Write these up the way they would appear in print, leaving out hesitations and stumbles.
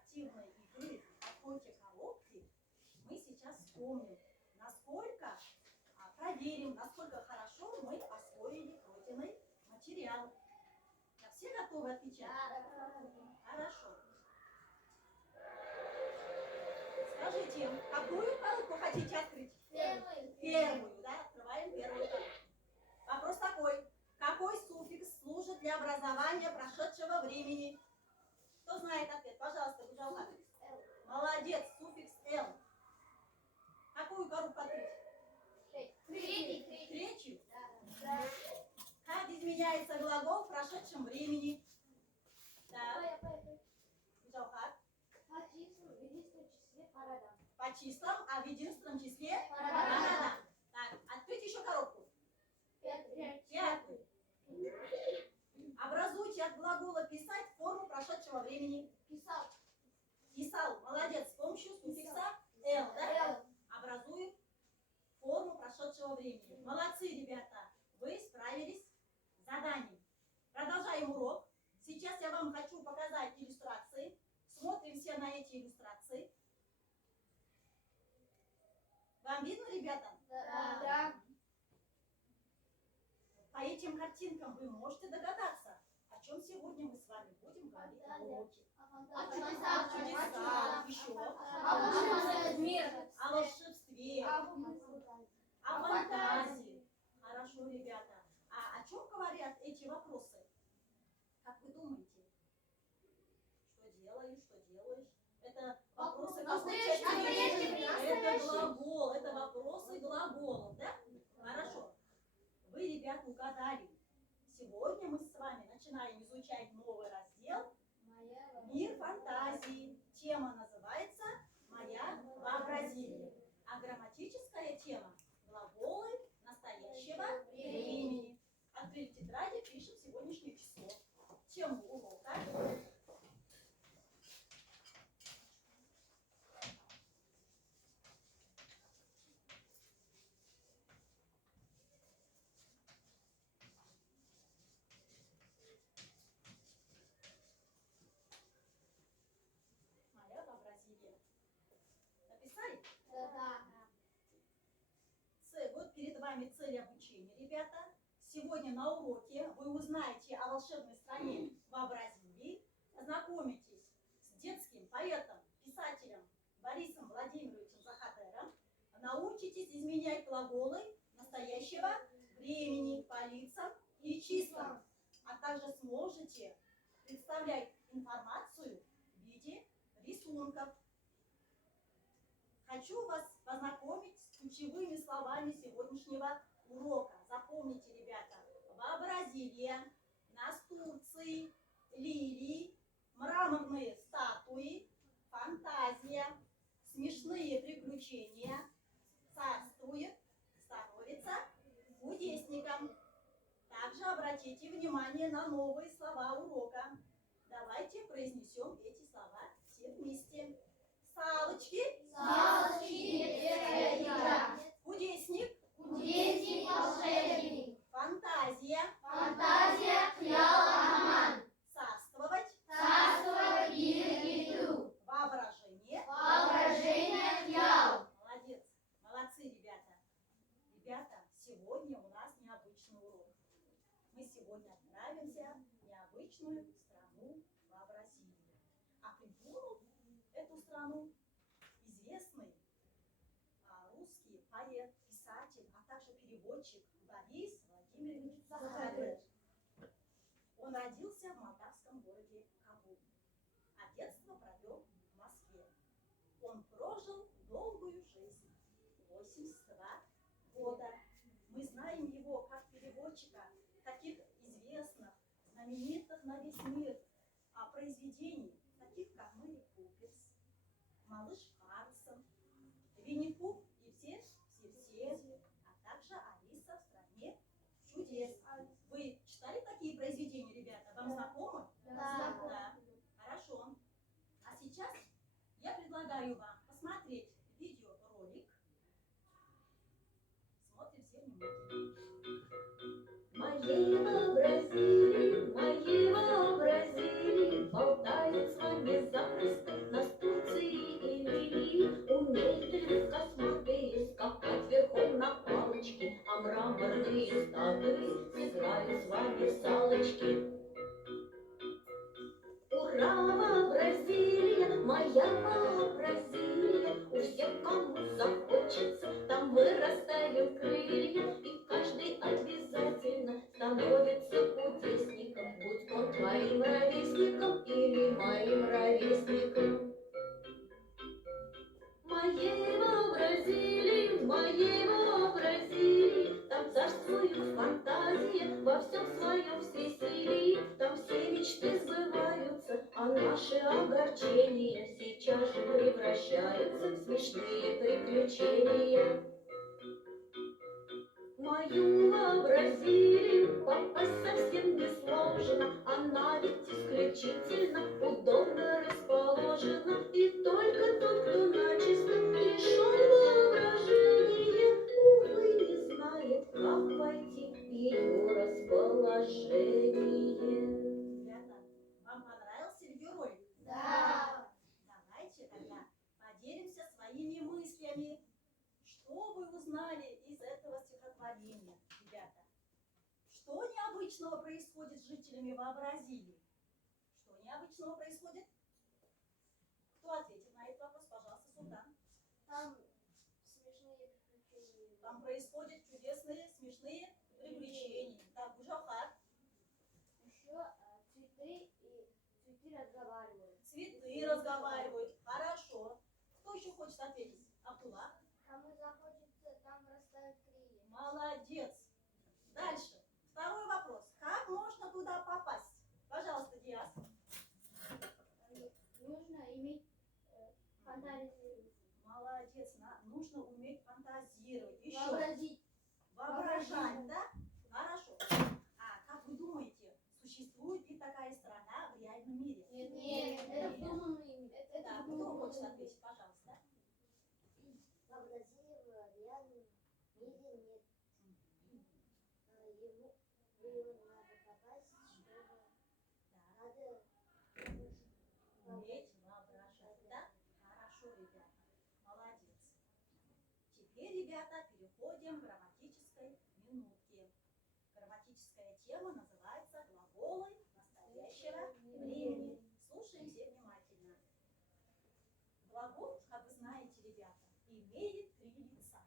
активной игры «Откройте коробки» мы сейчас вспомним, насколько, проверим, насколько хорошо мы освоили пройденный материал. Все готовы отвечать? Да. Хорошо. Скажите, какую коробку хотите открыть? Первую. Первую, да? Открываем первую коробку. Вопрос такой. Какой суффикс служит для образования прошедшего времени? Кто знает ответ? Пожалуйста, Гужалхан. Молодец, суффикс «л». Какую коробку открыть? Третий. Третью? Да. Как изменяется глагол в прошедшем времени? Да. Гужалхан. По числам в единственном числе парадам. По числам, а в единственном числе? Парадам. Так, открыть еще коробку. Пятый. Образуйте от глагола «писать» форму прошедшего времени. Писал. Писал. Молодец. С помощью суффикса «л», да? Образует форму прошедшего времени. Молодцы, ребята. Вы справились с заданием. Продолжаем урок. Сейчас я вам хочу показать иллюстрации. Смотрим все на эти иллюстрации. Вам видно, ребята? Да. По этим картинкам вы можете догадаться, о чем сегодня мы с вами будем говорить на уроке. О чудесах, еще. О волшебстве, о фантазии. Хорошо, ребята. А о чем говорят эти вопросы? Как вы думаете? Что делаешь? Это вопросы какой части времени? Это глагол, это вопросы глаголов, да? Хорошо. Вы, ребята, угадали. Сегодня мы с вами начинаем изучать новый раздел «Мир фантазии». Тема называется «Моя вообразие». А грамматическая тема – глаголы настоящего времени. Открыли тетради, пишем сегодняшнее число. Тему урока. Моя вообразие. Написали? Да. Вот перед вами цель обучения, ребята. Сегодня на уроке вы узнаете о волшебной стране вообразилий, ознакомитесь с детским поэтом, писателем Борисом Владимировичем Захатером, научитесь изменять глаголы настоящего времени по лицам и числам, а также сможете представлять информацию в виде рисунков. Хочу вас познакомить с ключевыми словами сегодняшнего урока. Запомните, ребята, вообразилие, настурции, лилии, мраморные статуи, фантазия, смешные приключения, царствует, становится кудесником. Также обратите внимание на новые слова урока. Давайте произнесем эти слова все вместе. Салочки. Детская игра. Кудесник. Волшебник. Фантазия. Хьял-Аман. Царствовать. Бир-Биту. Воображение. Хьял. Молодец. Молодцы, ребята. Ребята, сегодня у нас необычный урок. Мы сегодня отправимся в необычную страну вообразилия. А придумал эту страну известный русский поэт, писатель, а также переводчик Борис Владимирович Захатер. Он родился в молдавском городе Кабул, а детство провел в Москве. Он прожил долгую жизнь, 82 года. Мы знаем его как переводчика таких известных, знаменитых на весь мир произведений, таких как Мэри Поппинс, Малыш Карлсон, Винни-Пух и все, а также Алиса в стране чудес. Вы читали такие произведения, ребята? Вам знакомы? Да. Хорошо. А сейчас я предлагаю вам посмотреть видеоролик. Смотрим все внимательно. Моей вообразили, болтает с вами запросто. писалочки. Ура, Бразилия, моя Бразилия, у всех, кому захочется, там вырастают крылья, и каждый обязательно становится кудесником, будь он твоим ровесником или моим ровесником. Моей Бразилии, там царствует фантазия во всем своем всесилии, там все мечты сбываются, а наши огорчения сейчас же превращаются в смешные приключения. Мою Бразилию попасть совсем несложно, она ведь исключительно удобно расположена, и только тот, кто начисто лишен воображения, увы, не знает, как войти в ее расположение. Ребята, вам понравился видеоролик? Да. Давайте тогда поделимся своими мыслями. Что вы узнали из этого стихотворения, ребята? Что необычного происходит с жителями вообразили? Что необычного происходит? Кто ответит на этот вопрос? Пожалуйста, Султан. Там смешные приключения. Там происходят чудесные, смешные приключения. Так, Гужахар. Еще цветы разговаривают. Цветы разговаривают. Хорошо. Кто еще хочет ответить? Абдулла. Кому захочется, там растают крылья. Молодец. Дальше. Второй вопрос. Как можно туда попасть? Пожалуйста, Диас. Нужно иметь фантазию. Молодец. Нужно уметь фантазировать. Еще. Вообразить. Воображать, да? Хорошо. А как вы думаете, существует ли такая страна в реальном мире? Нет, это выдуманный. Да, кто хочет ответить, пожалуйста? Вообразили в реальном мире нет. Его надо попасть, чтобы надо Уметь воображать, да? Хорошо, ребята. Молодец. Теперь, ребята, переходим к грамматической минутке. Грамматическая тема называется глаголы настоящего времени. Слушаем все внимательно. Глагол, как вы знаете, ребята, имеет три лица.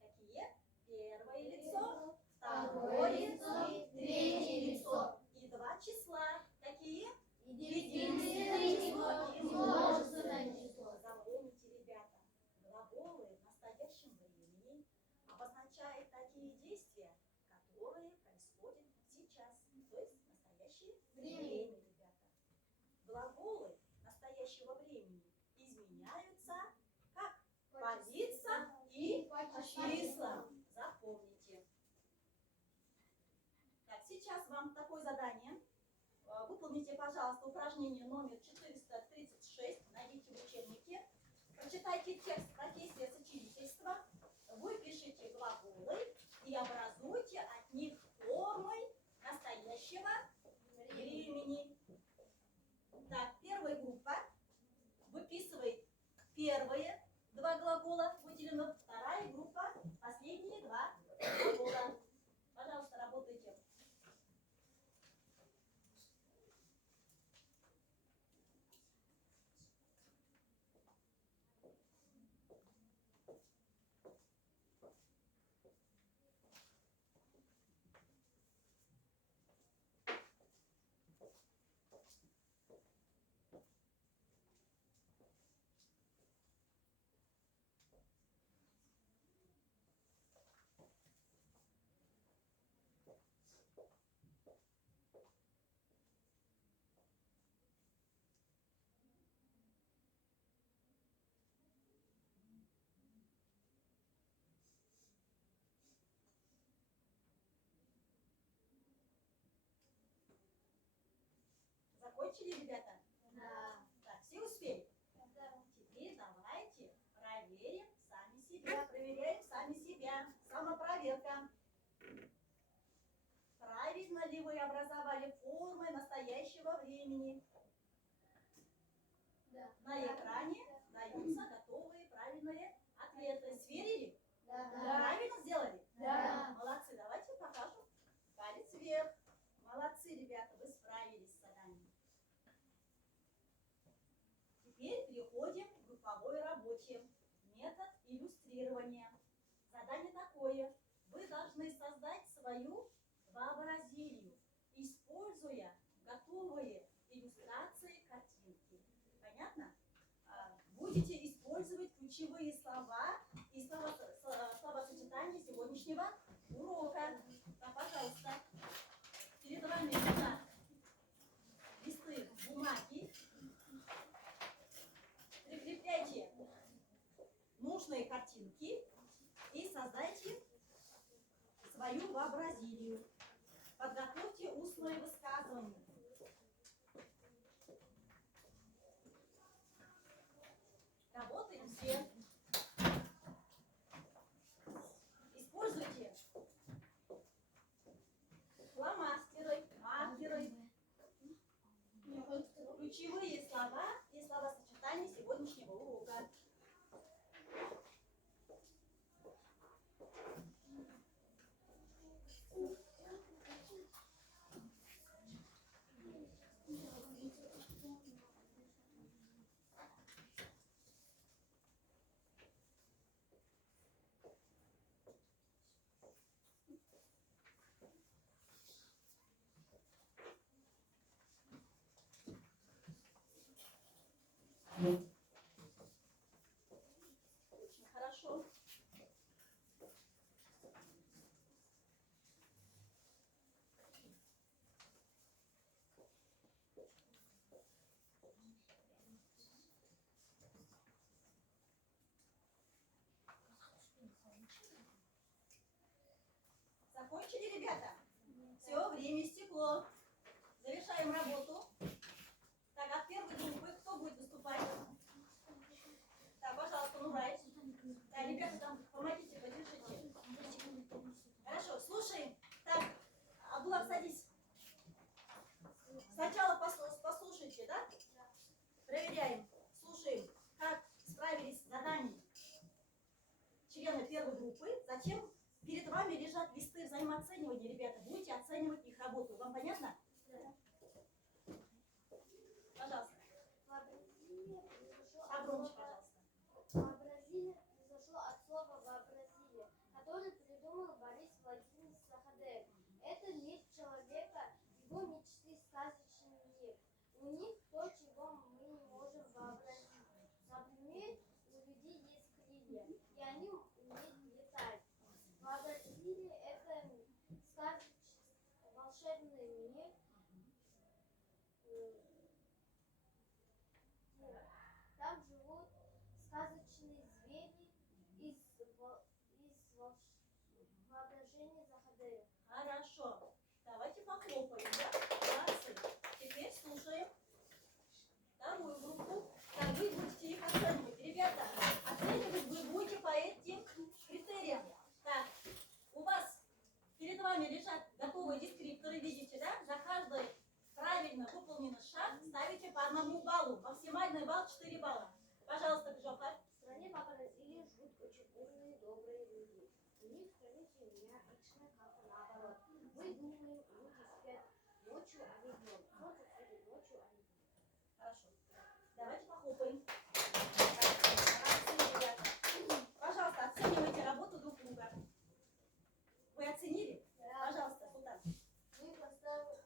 Какие? Первое лицо, второе лицо, третье лицо. И два числа. Какие? Единственное число и множественное число. Запомните, ребята, глаголы в настоящем времени обозначают такие действия, которые происходят сейчас, то есть в настоящее время, ребята. Глаголы настоящего времени изменяются как по лицам и по числам. Запомните. Так, сейчас вам такое задание. Выполните, пожалуйста, упражнение номер 436. Найдите в учебнике. Прочитайте текст профессия сочинительства. Выпишите глаголы и образуйте от них формы настоящего времени. Так, первая группа выписывает первые два глагола выделенных. Вторая группа последние два глагола. Пожалуйста, работайте. Закончили, ребята? Да. Так, все успели? Да. Теперь давайте проверим сами себя. Проверяем сами себя. Самопроверка. Правильно ли вы образовали формы настоящего времени? Да. На экране даются готовые правильные ответы. Сверили? Да. Правильно сделали? Да. Молодцы. Давайте покажем. Палец вверх. Молодцы. работе. Метод иллюстрирования. Задание такое. Вы должны создать свою вообразилию, используя готовые иллюстрации картинки. Понятно? Будете использовать ключевые слова и словосочетания сегодняшнего урока. Да, пожалуйста. Перед вами лежат листы бумаги. Прикрепляйте нужные картинки и создайте свою вообразилию. Подготовьте устное высказывание. Работаем все. Используйте фломастеры, маркеры, ключевые слова и словосочетания сегодняшнего урока. Очень хорошо. Закончили, ребята? Все, время истекло. Завершаем работу. Так, от первой группы кто будет выступать? Да, пожалуйста, Нурай. Да, ребята, там помогите, поддержите. Хорошо, слушаем. Так, Абдулlah, садись. Сначала послушайте, да? Проверяем. Слушаем, как справились с заданием члены первой группы. Затем перед вами лежат листы взаимооценивания, ребята. Будете оценивать их работу. Вам понятно? Да. Пожалуйста. Погромче, Пожалуйста. Вообразили произошло от слова вообразили, который придумал Борис Владимирович Сахадеев. Это мир человека, его мечты, сказочный мир. У них то, чего мы не можем вообразить. Например, у людей есть крылья, и они умеют летать. Вообразили это волшебный мир. Там живут сказочные звери из воображения Захадеева. Хорошо. Давайте похлопаем, да? Молодцы. Теперь слушаем вторую группу. Так, вы будете их оценивать. Ребята, оценивать вы будете по этим критериям. Так, у вас перед вами лежат готовые дескрипторы, видите, да? За каждый правильно выполненный шаг ставите по 1 баллу. Максимальный балл 4 балла. Пожалуйста, Бжоха. В стране вообразили живут очень умные, добрые люди. У них в стране семья личная как наоборот. Мы думаем, люди спят ночью, а не днем. Солнце светит ночью, а не днем. Хорошо. Давайте похлопаем. Молодцы, ребята. Пожалуйста, оценивайте работу друг друга. Вы оценили? Пожалуйста, Султан. Мы поставили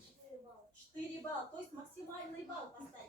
4 балла. 4 балла, то есть максимальный балл поставили.